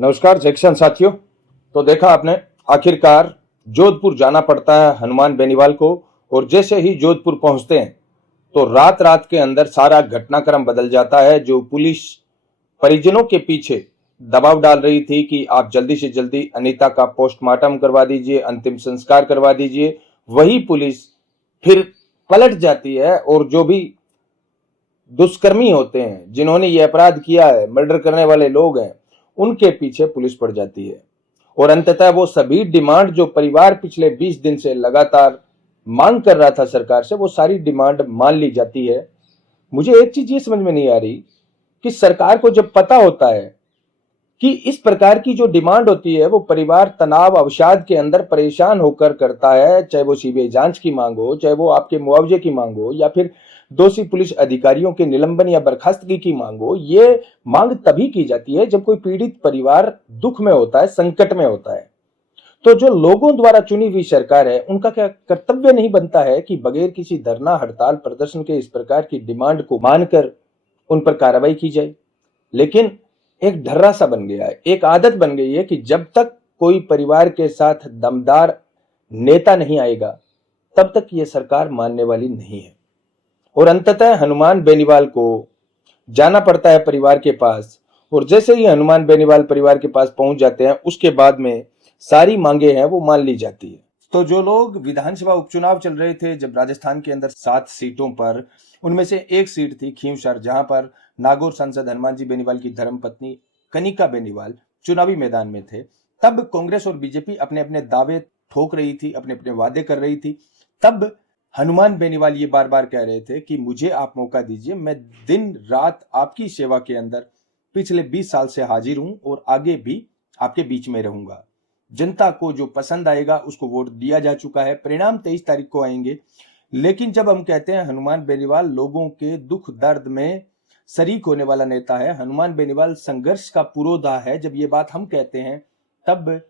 नमस्कार जैक्सन साथियों। तो देखा आपने, आखिरकार जोधपुर जाना पड़ता है हनुमान बेनीवाल को। और जैसे ही जोधपुर पहुंचते हैं तो रात रात के अंदर सारा घटनाक्रम बदल जाता है। जो पुलिस परिजनों के पीछे दबाव डाल रही थी कि आप जल्दी से जल्दी अनीता का पोस्टमार्टम करवा दीजिए, अंतिम संस्कार करवा दीजिए, वही पुलिस फिर पलट जाती है और जो भी दुष्कर्मी होते हैं, जिन्होंने ये अपराध किया है, मर्डर करने वाले लोग हैं, उनके पीछे पुलिस पड़ जाती है। और अंततः वो सभी डिमांड जो परिवार पिछले 20 दिन से लगातार मांग कर रहा था सरकार से, वो सारी डिमांड मान ली जाती है। मुझे एक चीज ये समझ में नहीं आ रही कि सरकार को जब पता होता है कि इस प्रकार की जो डिमांड होती है वो परिवार तनाव अवसाद के अंदर परेशान होकर करता है, चाहे वो सीबीआई जांच की मांग हो, चाहे वो आपके मुआवजे की मांग हो, या फिर दोषी पुलिस अधिकारियों के निलंबन या बर्खास्तगी की मांग हो, ये मांग तभी की जाती है जब कोई पीड़ित परिवार दुख में होता है, संकट में होता है। तो जो लोगों द्वारा चुनी हुई सरकार है, उनका क्या कर्तव्य नहीं बनता है कि बगैर किसी धरना हड़ताल प्रदर्शन के इस प्रकार की डिमांड को मानकर उन पर कार्रवाई की जाए? लेकिन एक ढर्रा सा बन गया है, एक आदत बन गई है कि जब तक कोई परिवार के साथ दमदार नेता नहीं आएगा तब तक ये सरकार मानने वाली नहीं है। और अंततः हनुमान बेनीवाल को जाना पड़ता है परिवार के पास। और जैसे ही हनुमान बेनीवाल परिवार के पास पहुंच जाते हैं, उसके बाद में सारी मांगे हैं वो मान ली जाती है। तो जो लोग विधानसभा उपचुनाव चल रहे थे, जब राजस्थान के अंदर 7 सीटों पर, उनमें से एक सीट थी खींवसर, जहां पर नागौर सांसद हनुमान जी बेनीवाल की धर्मपत्नी कनिका बेनीवाल चुनावी मैदान में थे, तब कांग्रेस और बीजेपी अपने अपने दावे ठोक रही थी, अपने अपने वादे कर रही थी। तब हनुमान बेनीवाल ये बार बार कह रहे थे कि मुझे आप मौका दीजिए, मैं दिन रात आपकी सेवा के अंदर पिछले 20 साल से हाजिर हूं और आगे भी आपके बीच में रहूंगा। जनता को जो पसंद आएगा उसको वोट दिया जा चुका है, परिणाम 23 तारीख को आएंगे। लेकिन जब हम कहते हैं हनुमान बेनीवाल लोगों के दुख दर्द में शरीक होने वाला नेता है, हनुमान बेनीवाल संघर्ष का पुरोधा है, जब ये बात हम कहते हैं तब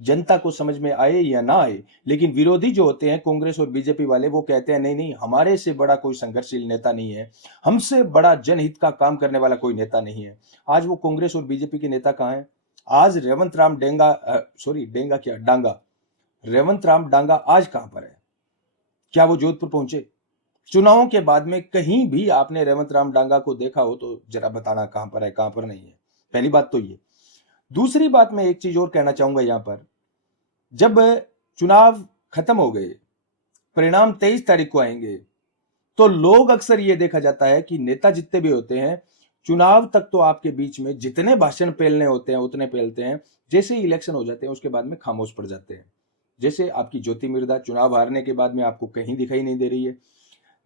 जनता को समझ में आए या ना आए, लेकिन विरोधी जो होते हैं कांग्रेस और बीजेपी वाले, वो कहते हैं नहीं नहीं, हमारे से बड़ा कोई संघर्षशील नेता नहीं है, हमसे बड़ा जनहित का काम करने वाला कोई नेता नहीं है। आज वो कांग्रेस और बीजेपी के नेता कहां हैं? आज रेवंत राम डांगा रेवंत राम डांगा आज कहां पर है? क्या वो जोधपुर पहुंचे? चुनावों के बाद में कहीं भी आपने रेवंत राम डांगा को देखा हो तो जरा बताना, कहां पर है, कहां पर नहीं है। पहली बात तो ये। दूसरी बात, मैं एक चीज और कहना चाहूंगा यहां पर, जब चुनाव खत्म हो गए, परिणाम 23 तारीख को आएंगे, तो लोग अक्सर ये देखा जाता है कि नेता जितने भी होते हैं, चुनाव तक तो आपके बीच में जितने भाषण पेलने होते हैं उतने पेलते हैं, जैसे ही इलेक्शन हो जाते हैं उसके बाद में खामोश पड़ जाते हैं। जैसे आपकी ज्योति मिर्धा चुनाव हारने के बाद में आपको कहीं दिखाई नहीं दे रही है,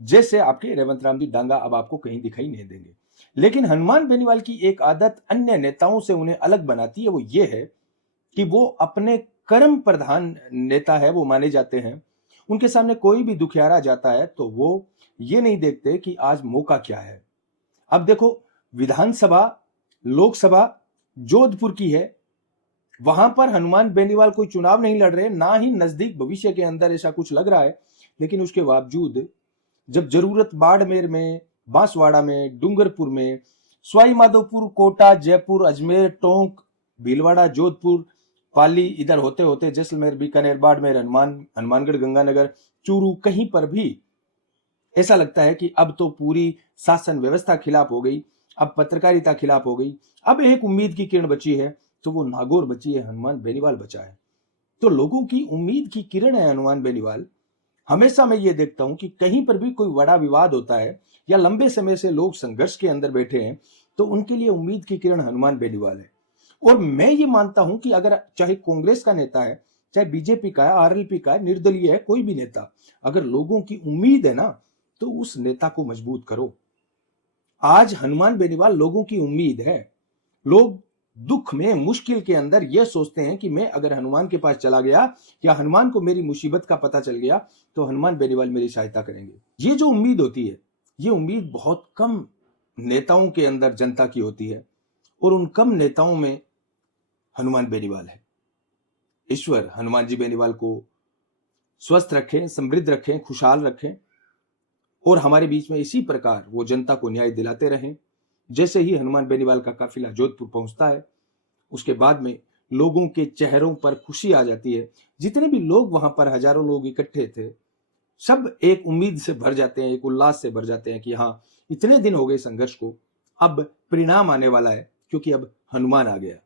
जैसे आपके रेवंत राम जी डांगा अब आपको कहीं दिखाई नहीं देंगे। लेकिन हनुमान बेनीवाल की एक आदत अन्य नेताओं से उन्हें अलग बनाती है, वो ये है कि वो अपने कर्म प्रधान नेता है, वो माने जाते हैं। उनके सामने कोई भी दुखियारा जाता है तो वो ये नहीं देखते कि आज मौका क्या है। अब देखो, विधानसभा लोकसभा जोधपुर की है, वहां पर हनुमान बेनीवाल कोई चुनाव नहीं लड़ रहे, ना ही नजदीक भविष्य के अंदर ऐसा कुछ लग रहा है। लेकिन उसके बावजूद जब जरूरत बाड़मेर में, बांसवाड़ा में, डूंगरपुर में, सवाई माधोपुर, कोटा, जयपुर, अजमेर, टोंक, भीलवाड़ा, जोधपुर, पाली, इधर होते होते जैसलमेर, बीकानेर, बाड़मेर, हनुमानगढ़, गंगानगर, चूरू, कहीं पर भी ऐसा लगता है कि अब तो पूरी शासन व्यवस्था खिलाफ हो गई, अब पत्रकारिता खिलाफ हो गई, अब एक उम्मीद की किरण बची है तो वो नागौर बची है, हनुमान बेनीवाल बचा है। तो लोगों की उम्मीद की किरण है हनुमान बेनीवाल। हमेशा मैं ये देखता हूं कि कहीं पर भी कोई बड़ा विवाद होता है या लंबे समय से लोग संघर्ष के अंदर बैठे हैं, तो उनके लिए उम्मीद की किरण हनुमान बेनीवाल है। और मैं ये मानता हूं कि अगर चाहे कांग्रेस का नेता है, चाहे बीजेपी का है, आरएलपी का है, निर्दलीय है, कोई भी नेता, अगर लोगों की उम्मीद है ना, तो उस नेता को मजबूत करो। आज हनुमान बेनीवाल लोगों की उम्मीद है। लोग दुख में, मुश्किल के अंदर यह सोचते हैं कि मैं अगर हनुमान के पास चला गया या हनुमान को मेरी मुसीबत का पता चल गया तो हनुमान बेनीवाल मेरी सहायता करेंगे। ये जो उम्मीद होती है, ये उम्मीद बहुत कम नेताओं के अंदर जनता की होती है, और उन कम नेताओं में हनुमान बेनीवाल है। ईश्वर हनुमान जी बेनीवाल को स्वस्थ रखें, समृद्ध रखें, खुशहाल रखें, और हमारे बीच में इसी प्रकार वो जनता को न्याय दिलाते रहें। जैसे ही हनुमान बेनीवाल का काफिला जोधपुर पहुंचता है, उसके बाद में लोगों के चेहरों पर खुशी आ जाती है। जितने भी लोग वहां पर हजारों लोग इकट्ठे थे, सब एक उम्मीद से भर जाते हैं, एक उल्लास से भर जाते हैं कि हाँ, इतने दिन हो गए संघर्ष को, अब परिणाम आने वाला है, क्योंकि अब हनुमान आ गया।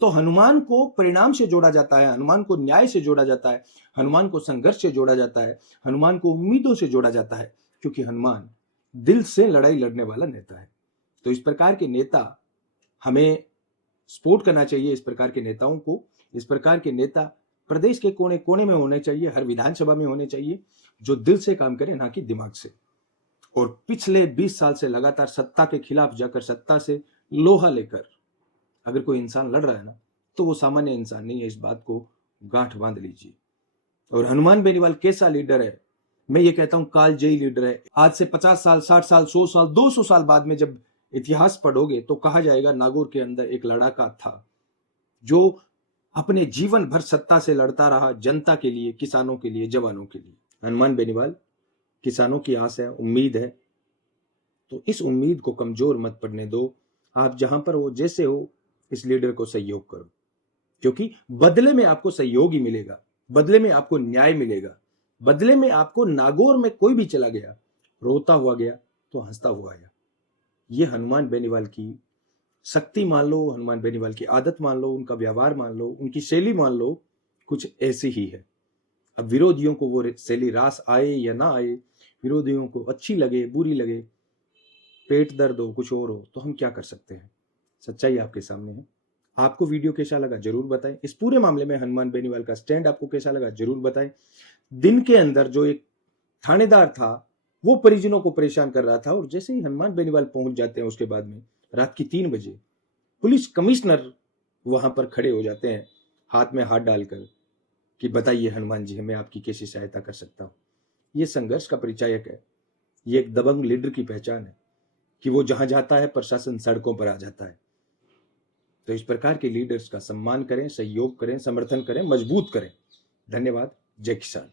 तो हनुमान को परिणाम से जोड़ा जाता है, हनुमान को न्याय से जोड़ा जाता है, हनुमान को संघर्ष से जोड़ा जाता है, हनुमान को उम्मीदों से जोड़ा जाता है, क्योंकि हनुमान दिल से लड़ाई लड़ने वाला नेता है। तो इस प्रकार के नेता हमें सपोर्ट करना चाहिए, इस प्रकार के नेताओं को। इस प्रकार के नेता प्रदेश के कोने कोने में होने चाहिए, हर विधानसभा में होने चाहिए, जो दिल से काम करे, ना कि दिमाग से। और पिछले 20 साल से लगातार सत्ता के खिलाफ जाकर, सत्ता से लोहा लेकर अगर कोई इंसान लड़ रहा है ना, तो वो सामान्य इंसान नहीं है, इस बात को गांठ बांध लीजिए। और हनुमान बेनीवाल कैसा लीडर है, मैं ये कहता हूं कालजयी लीडर है। आज से 50 साल, 60 साल, 100 साल, 200 साल बाद में जब इतिहास पढ़ोगे तो कहा जाएगा नागौर के अंदर एक लड़ाका था जो अपने जीवन भर सत्ता से लड़ता रहा, जनता के लिए, किसानों के लिए, जवानों के लिए। हनुमान बेनीवाल किसानों की आस है, उम्मीद है। तो इस उम्मीद को कमजोर मत पड़ने दो। आप जहां पर हो, जैसे हो, इस लीडर को सहयोग करो, क्योंकि बदले में आपको सहयोग ही मिलेगा, बदले में आपको न्याय मिलेगा, बदले में आपको नागौर में कोई भी चला गया, रोता हुआ गया तो हंसता हुआ आया। ये हनुमान बेनीवाल की शक्ति मान लो, हनुमान बेनीवाल की आदत मान लो, उनका व्यवहार मान लो, उनकी शैली मान लो, कुछ ऐसी ही है। अब विरोधियों को वो शैली रास आए या ना आए, विरोधियों को अच्छी लगे, बुरी लगे, पेट दर्द हो, कुछ और हो, तो हम क्या कर सकते हैं। सच्चाई आपके सामने है। आपको वीडियो कैसा लगा जरूर बताएं। इस पूरे मामले में हनुमान बेनीवाल का स्टैंड आपको कैसा लगा जरूर बताएं। दिन के अंदर जो एक थानेदार था वो परिजनों को परेशान कर रहा था, और जैसे ही हनुमान बेनीवाल पहुंच जाते हैं, उसके बाद में रात की 3 बजे पुलिस कमिश्नर वहां पर खड़े हो जाते हैं, हाथ में हाथ डालकर, कि बताइए हनुमान जी, मैं आपकी कैसी सहायता कर सकता हूं। ये संघर्ष का परिचायक है, ये एक दबंग लीडर की पहचान है कि वो जहां जाता है प्रशासन सड़कों पर आ जाता है। तो इस प्रकार के लीडर्स का सम्मान करें, सहयोग करें, समर्थन करें, मजबूत करें। धन्यवाद। जय किसान।